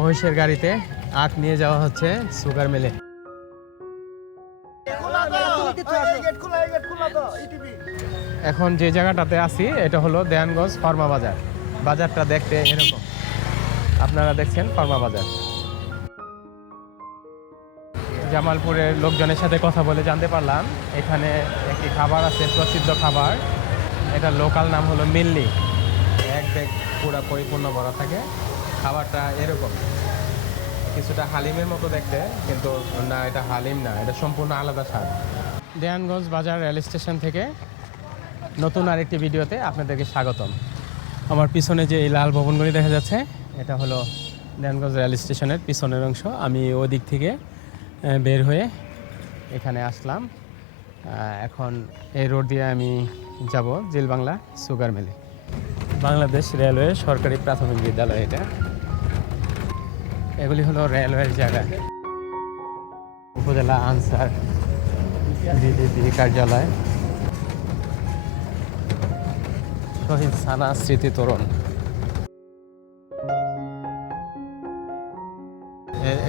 মহিষের গাড়িতে আখ নিয়ে যাওয়া হচ্ছে সুগার মিলে। এখন যে জায়গাটাতে আছি, এটা হলো দেয়ানগঞ্জ ফার্মা বাজার। বাজারটা দেখতে এরকম। আপনারা দেখছেন ফার্মা বাজার। জামালপুরের লোকজনের সাথে কথা বলে জানতে পারলাম, এখানে একটি খাবার আছে, প্রসিদ্ধ খাবার। এটা লোকাল নাম হলো মিল্লি। এক ব্যাগ পুরা পরিপূর্ণ ভরা থাকে। খাবারটা এরকম। কিছুটা হালিমের মতো দেখতে, কিন্তু না, এটা হালিম না, এটা সম্পূর্ণ আলাদা স্বাদ। দেয়ানগঞ্জ বাজার রেল স্টেশন থেকে নতুন আরেকটি ভিডিওতে আপনাদেরকে স্বাগতম। আমার পিছনে যে এই লাল ভবনগুলি দেখা যাচ্ছে, এটা হলো দেয়ানগঞ্জ রেল স্টেশনের পিছনের অংশ। আমি ওদিক থেকে বের হয়ে এখানে আসলাম। এখন এই রোড দিয়ে আমি যাব, জেল বাংলা সুগার মিলে। বাংলাদেশ রেলওয়ে সরকারি প্রাথমিক বিদ্যালয় এটা। এগুলি হলো রেলওয়ের জায়গা। উপজেলা আনসার বিডিপি কার্যালয়। শহীদ সানা স্মৃতি তরুণ।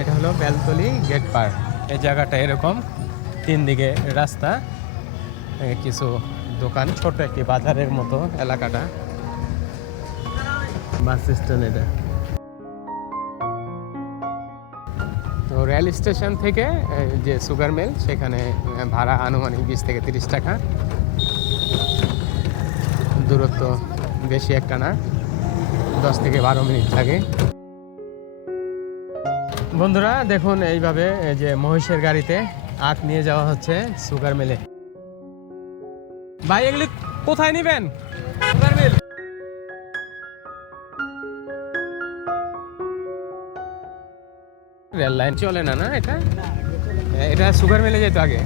এটা হলো বেলতলি গেট পার্ক এই জায়গাটা এরকম, তিন দিকে রাস্তা কিছু দোকান ছোট একটি বাজারের মতো এলাকাটা। বাস স্ট্যান্ড এটা। তো রেল স্টেশন থেকে যে সুগার মিল, সেখানে ভাড়া আনুমানিক বিশ থেকে তিরিশ টাকা। দূরত্ব বেশি একটা না, দশ থেকে বারো মিনিট লাগে। বন্ধুরা, দেখুন এইভাবে যে মহিষের গাড়িতে আখ নিয়ে যাওয়া হচ্ছে সুগার মিলে। ভাই, এগুলি কোথায় নেবেন? Sugar mill. রেল লাইন চলে না না এটা? এটা সুগার মিলে যেত আগে।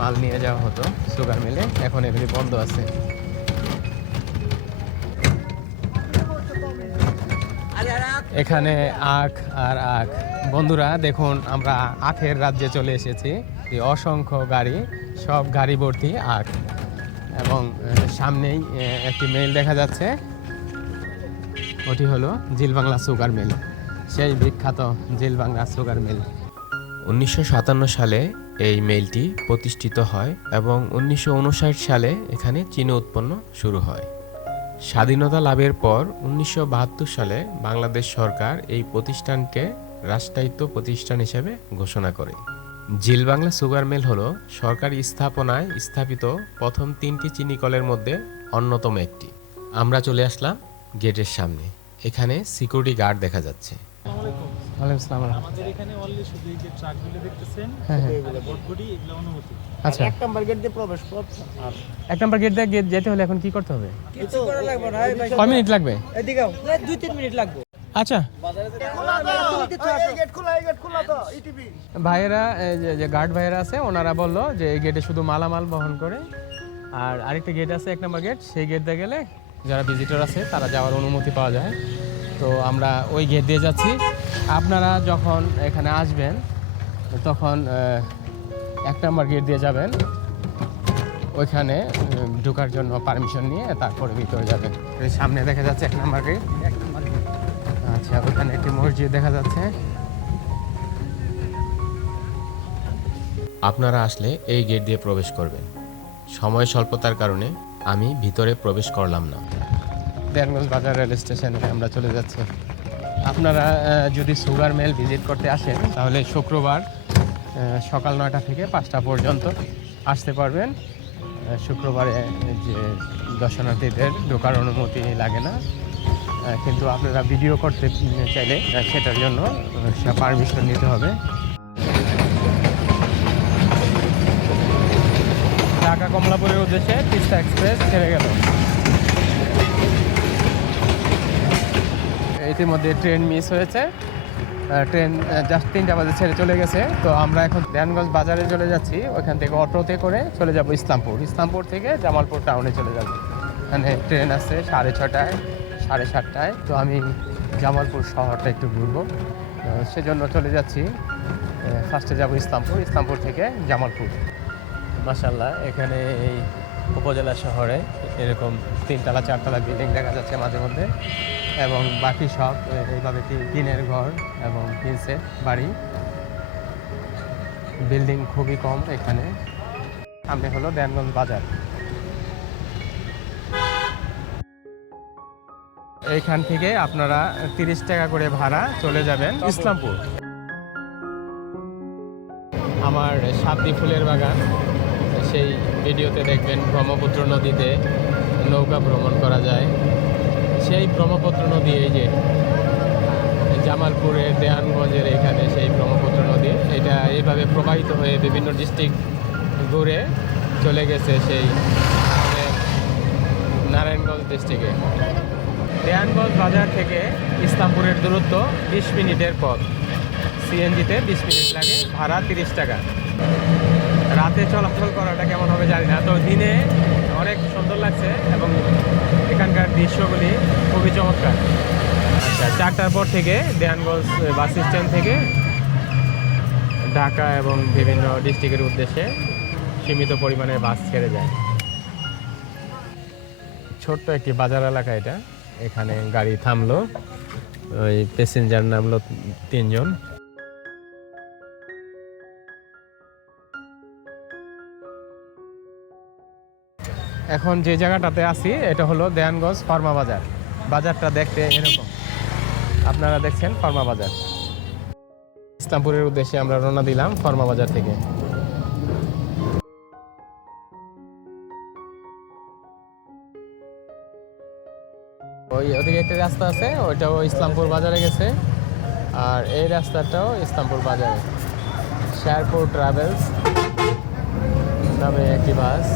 মাল নিয়ে যাওয়া হতো, সুগার মিলে। এখন এগুলি বন্ধ আছে। এখানে আখ আর আখ। বন্ধুরা, দেখুন, আমরা আখের রাজ্যে চলে এসেছি। অসংখ্য গাড়ি, সব গাড়ি ভর্তি আখ। এবং সামনেই একটি মেল দেখা যাচ্ছে। ওটি হলো জিলবাংলা সুগার মিল। সেই বিখ্যাত জিলবাংলা সুগার মিল। উনিশশো সাতান্ন সালে এই মেইলটি প্রতিষ্ঠিত হয় এবং উনিশশো উনষাট সালে এখানে চীন উৎপন্ন শুরু হয়। স্বাধীনতা লাভের পর উনিশশো বাহাত্তর সালে বাংলাদেশ সরকার এই প্রতিষ্ঠানকে রাষ্ট্রায়ত্ত প্রতিষ্ঠান হিসেবে ঘোষণা করে। জিল বাংলা সুগার মিল হল সরকারি স্থাপনায় স্থাপিত প্রথম তিনটি চিনি কলের মধ্যে অন্যতম একটি। আমরা চলে আসলাম গেটের সামনে। এখানে সিকিউরিটি গার্ড দেখা যাচ্ছে। আমাদের এখানে অলরেডি শুধু এই যে ট্রাকগুলো দেখতেছেন হ্যাঁ, হ্যাঁ। এগুলো অনুমতি আচ্ছা। এক নাম্বার গেট দিয়ে প্রবেশ পথ আর এক নম্বর গেট দিয়ে গেট যেতে হলে এখন কি করতে হবে? কিছু করা লাগবে না ভাই। কয় মিনিট লাগবে? এদিকেও দুই তিন মিনিট লাগবে। আচ্ছা। এই গেট খোলা এই গেট খোলা তো ইটিভি ভাইয়েরা যে- যে গার্ড ভাইয়েরা আছে ওনারা বলল যে এই গেটে শুধু মালামাল বহন করে আর আরেকটা গেট আছে এক নম্বর গেট সেই গেট দিয়ে গেলে যারা ভিজিটর আছে তারা যাওয়ার অনুমতি পাওয়া যায়। তো আমরা ওই গেট দিয়ে যাচ্ছি। আপনারা যখন এখানে আসবেন, তখন এক নম্বর গেট দিয়ে যাবেন। ওইখানে ঢোকার জন্য পারমিশন নিয়ে তারপরে ভিতরে যাবেন। এই সামনে দেখা যাচ্ছে এক নম্বর গেট আচ্ছা ওখানে একটি মসজিদ দেখা যাচ্ছে। আপনারা আসলে এই গেট দিয়ে প্রবেশ করবেন। সময় স্বল্পতার কারণে আমি ভিতরে প্রবেশ করলাম না। দেয়ানগঞ্জ বাজার রেল স্টেশনে আমরা চলে যাচ্ছি। আপনারা যদি সুগার মেল ভিজিট করতে আসেন, তাহলে শুক্রবার সকাল নয়টা থেকে পাঁচটা পর্যন্ত আসতে পারবেন। শুক্রবারে যে দর্শনার্থীদের ঢোকার অনুমতি লাগে না। কিন্তু আপনারা ভিডিও করতে চাইলে সেটার জন্য পারমিশন নিতে হবে। ঢাকা কমলাপুরের উদ্দেশ্যে তিস্তা এক্সপ্রেস ছেড়ে গেল। ইতিমধ্যে ট্রেন মিস হয়েছে। ট্রেন জাস্ট তিনটা বাজে ছেড়ে চলে গেছে। তো আমরা এখন দেয়ানগঞ্জ বাজারে চলে যাচ্ছি। ওখান থেকে অটোতে করে চলে যাব ইসলামপুর। ইসলামপুর থেকে জামালপুর টাউনে চলে যাব। এখানে ট্রেন আছে সাড়ে ছটায়, সাড়ে সাতটায়। তো আমি জামালপুর শহরটা একটু ঘুরবো। সেজন্য চলে যাচ্ছি। ফার্স্টে যাব ইসলামপুর ইসলামপুর থেকে জামালপুর। মাসাল্লাহ এখানে এই উপজেলা শহরে এরকম তিনতলা, চারতলা বিল্ডিং দেখা যাচ্ছে মাঝে মধ্যে। এবং বাকি সব এইভাবে টিনের ঘর এবং টিন সেট বাড়ি। বিল্ডিং খুবই কম এখানে। আমি হলো দেনগঞ্জ বাজার। এইখান থেকে আপনারা তিরিশ টাকা করে ভাড়া চলে যাবেন ইসলামপুর। আমার সাতটি ফুলের বাগান সেই ভিডিওতে দেখবেন ব্রহ্মপুত্র নদীতে নৌকা ভ্রমণ করা যায়। সেই ব্রহ্মপুত্র নদী, এই যে জামালপুরের দেয়ানগঞ্জের এখানে সেই ব্রহ্মপুত্র নদী, এটা এইভাবে প্রবাহিত হয়ে বিভিন্ন ডিস্ট্রিক্ট ঘুরে চলে গেছে সেই নারায়ণগঞ্জ ডিস্ট্রিক্টে। দেয়ানগঞ্জ বাজার থেকে ইসলামপুরের দূরত্ব বিশ মিনিটের পথ। সিএনজিতে বিশ মিনিট লাগে, ভাড়া তিরিশ টাকা। রাতে চলাচল করাটা কেমন হবে জানি না, তো দিনে অনেক সুন্দর লাগছে এবং এখানকার দৃশ্যগুলি খুবই চমৎকার। আচ্ছা চারটার পর থেকে দেয়ানগঞ্জ বাস স্ট্যান্ড থেকে ঢাকা এবং বিভিন্ন ডিস্ট্রিক্টের উদ্দেশ্যে সীমিত পরিমাণে বাস ছেড়ে যায়। ছোট্ট একটি বাজার এলাকা এটা। এখানে গাড়ি থামলো। ওই প্যাসেঞ্জার নামলো তিনজন। এখন যে জায়গাটাতে আছি, এটা হলো দেয়ানগঞ্জ ফার্মা বাজার। বাজারটা দেখতে এরকম। আপনারা দেখছেন ফার্মা বাজার। ইসলামপুরের উদ্দেশ্যে আমরা রওনা দিলাম ফার্মা বাজার থেকে। ওই ওদিকে একটা রাস্তা আছে, ওইটাও ইসলামপুর বাজারে গেছে। আর এই রাস্তাটাও ইসলামপুর বাজারে। শেরপুর ট্রাভেলস নামে একটি বাস।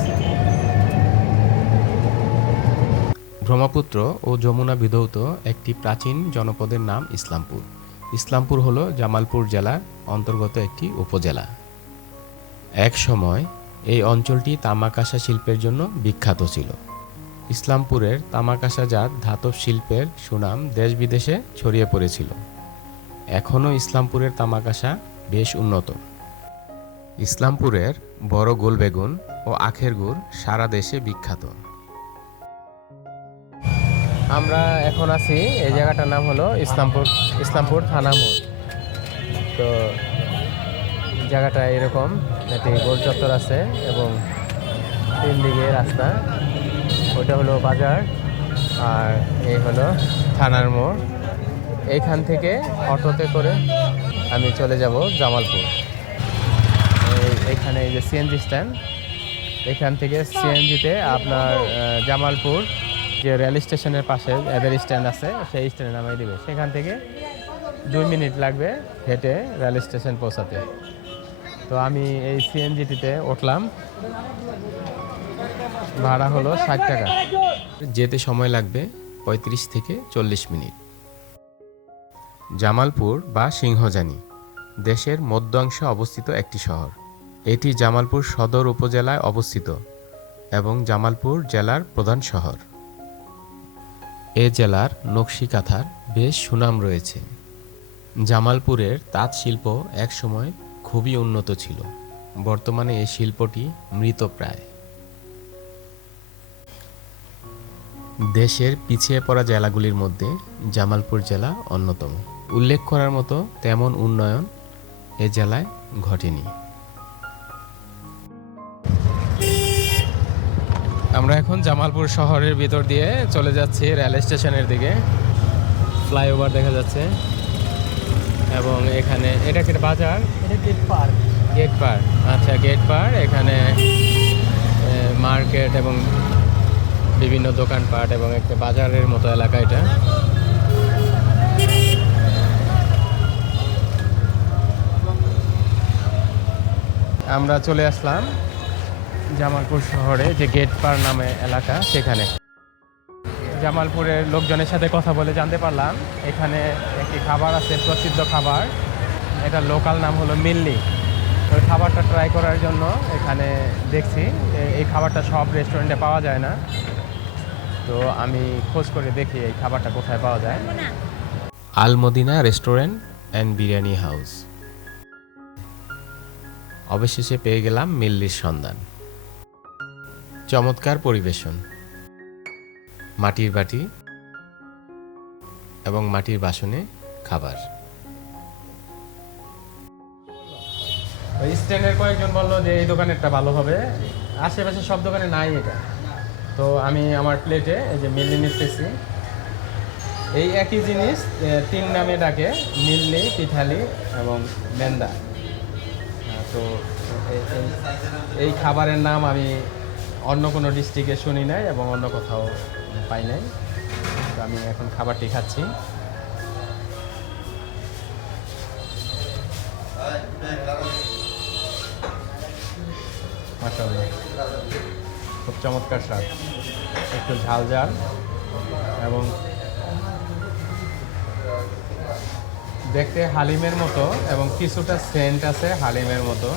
ব্রহ্মপুত্র ও যমুনা বিধৌত একটি প্রাচীন জনপদের নাম ইসলামপুর। ইসলামপুর হল জামালপুর জেলার অন্তর্গত একটি উপজেলা। এক সময় এই অঞ্চলটি তামাকাসা শিল্পের জন্য বিখ্যাত ছিল। ইসলামপুরের তামাকাসাজাত ধাতব শিল্পের সুনাম দেশ বিদেশে ছড়িয়ে পড়েছিল। এখনও ইসলামপুরের তামাকাসা বেশ উন্নত। ইসলামপুরের বড় গোলবেগুন ও আখের গুড় সারা দেশে বিখ্যাত। আমরা এখন আছি, এই জায়গাটার নাম হলো ইসলামপুর ইসলামপুর থানা মোড়। তো জায়গাটা এরকম একটি গোল চত্বর আছে এবং তিন দিকে রাস্তা। ওটা হলো বাজার, আর এই হলো থানার মোড়। এইখান থেকে অটোতে করে আমি চলে যাব জামালপুর। এই যে সিএনজি স্ট্যান্ড, এখান থেকে সিএনজিতে আপনার জামালপুর যে রেল স্টেশনের পাশে এদের স্ট্যান্ড আছে, সেই স্ট্যান্ডে নামাই দিবে। সেখান থেকে দুই মিনিট লাগবে হেঁটে রেল স্টেশন পৌঁছাতে। তো আমি এই সিএনজিটিতে উঠলাম। ভাড়া হলো ষাট টাকা। যেতে সময় লাগবে ৩৫ থেকে চল্লিশ মিনিট। জামালপুর বা সিংহজানি, দেশের মধ্যাংশে অবস্থিত একটি শহর। এটি জামালপুর সদর উপজেলায় অবস্থিত এবং জামালপুর জেলার প্রধান শহর। এ জেলার নকশি কাঁথার বেশ সুনাম রয়েছে। জামালপুরের তাঁত শিল্প একসময় খুবই উন্নত ছিল। বর্তমানে এই শিল্পটি মৃতপ্রায় দেশের পিছিয়ে পড়া জেলাগুলির মধ্যে জামালপুর জেলা অন্যতম। উল্লেখ করার মতো তেমন উন্নয়ন এ জেলায় ঘটেনি। আমরা এখন জামালপুর শহরের ভিতর দিয়ে চলে যাচ্ছি রেল স্টেশনের দিকে। ফ্লাইওভার দেখা যাচ্ছে। এবং এখানে এটা কি বাজার? এটা গেট পার্ক গেট পার্ক আচ্ছা গেট পার্ক এখানে মার্কেট এবং বিভিন্ন দোকানপাট এবং একটা বাজারের মতো এলাকা এটা। আমরা চলে আসলাম। জামালপুর শহরে যে গেট পার নামে এলাকা, সেখানে। জামালপুরের লোকজনের সাথে কথা বলে জানতে পারলাম, এখানে একটি খাবার আছে, প্রসিদ্ধ খাবার। এটা লোকাল নাম হলো মিল্লি। ওই খাবারটা ট্রাই করার জন্য এখানে দেখছি এই খাবারটা সব রেস্টুরেন্টে পাওয়া যায় না। তো আমি খোঁজ করে দেখি এই খাবারটা কোথায় পাওয়া যায়। Al Madina restaurant and biryani house অবশেষে পেয়ে গেলাম মিল্লির সন্ধান। চমৎকার পরিবেশন। মাটির বাটি এবং মাটির বাসনে খাবার। স্ট্যান্ডের কয়েকজন বলল যে, এই দোকানেরটা ভালো হবে। আশেপাশে সব দোকানে নাই এটা। তো আমি আমার প্লেটে এই যে মিল্লি নিতেছি। এই একই জিনিস তিন নামে ডাকে, মিল্লি, পিঠালি এবং মেন্দা। তো এই খাবারের নাম আমি অন্য কোনো ডিস্ট্রিক্টে শুনি নাই এবং অন্য কোথাও পাই নাই। তো আমি এখন খাবারটি খাচ্ছি। খুব চমৎকার স্বাদ। একটু ঝাল ঝাল এবং দেখতে হালিমের মতো এবং কিছুটা সেন্ট আছে হালিমের মতো।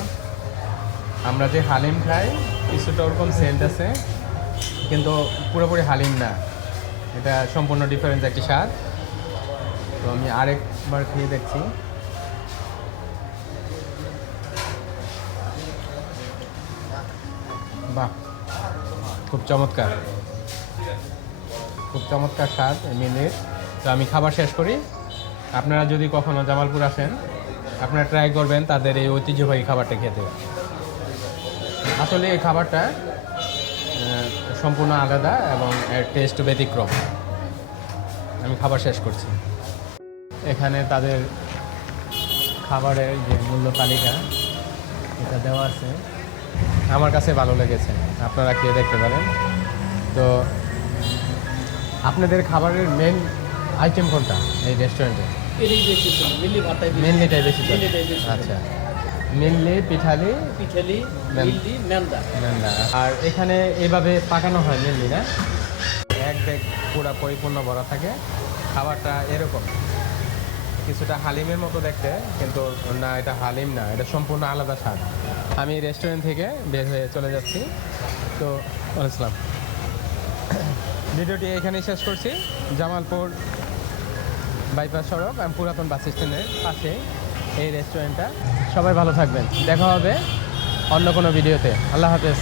আমরা যে হালিম খাই, কিছুটা ওরকম সেন্ট আছে, কিন্তু পুরোপুরি হালিম না। এটা সম্পূর্ণ ডিফারেন্স একটি স্বাদ। তো আমি আরেকবার খেয়ে দেখছি। বাহ, খুব চমৎকার। খুব চমৎকার স্বাদ মিলের। তো আমি খাবার শেষ করি। আপনারা যদি কখনো জামালপুর আসেন, আপনারা ট্রাই করবেন তাদের এই ঐতিহ্যবাহী খাবারটা খেতে। আসলে এই খাবারটা সম্পূর্ণ আলাদা এবং এর টেস্ট ব্যতিক্রম। আমি খাবার শেষ করছি। এখানে তাদের খাবারের যে মূল্য তালিকা এটা দেওয়া আছে। আমার কাছে ভালো লেগেছে। আপনারা খেয়ে দেখতে পারেন। তো আপনাদের খাবারের মেন আইটেম কোনটা এই রেস্টুরেন্টে মেনলিটাই বেশি। আচ্ছা। মেনলি পিঠালি পিঠালি মিল্লি মেন্দা মেন্দা আর এখানে এভাবে পাকানো হয় মেনলি না? এক ব্যাগ পুরা পরিপূর্ণ ভরা থাকে। খাবারটা এরকম। কিছুটা হালিমের মতো দেখতে কিন্তু না এটা হালিম না এটা সম্পূর্ণ আলাদা স্বাদ। আমি রেস্টুরেন্ট থেকে বের হয়ে চলে যাচ্ছি। তো আসলাম। ভিডিওটি এখানেই শেষ করছি। জামালপুর বাইপাস সড়ক এবং পুরাতন বাস স্ট্যান্ডের পাশে এই রেস্টুরেন্টটা সবাই ভালো থাকবেন। দেখা হবে অন্য কোনো ভিডিওতে। আল্লাহ হাফেজ।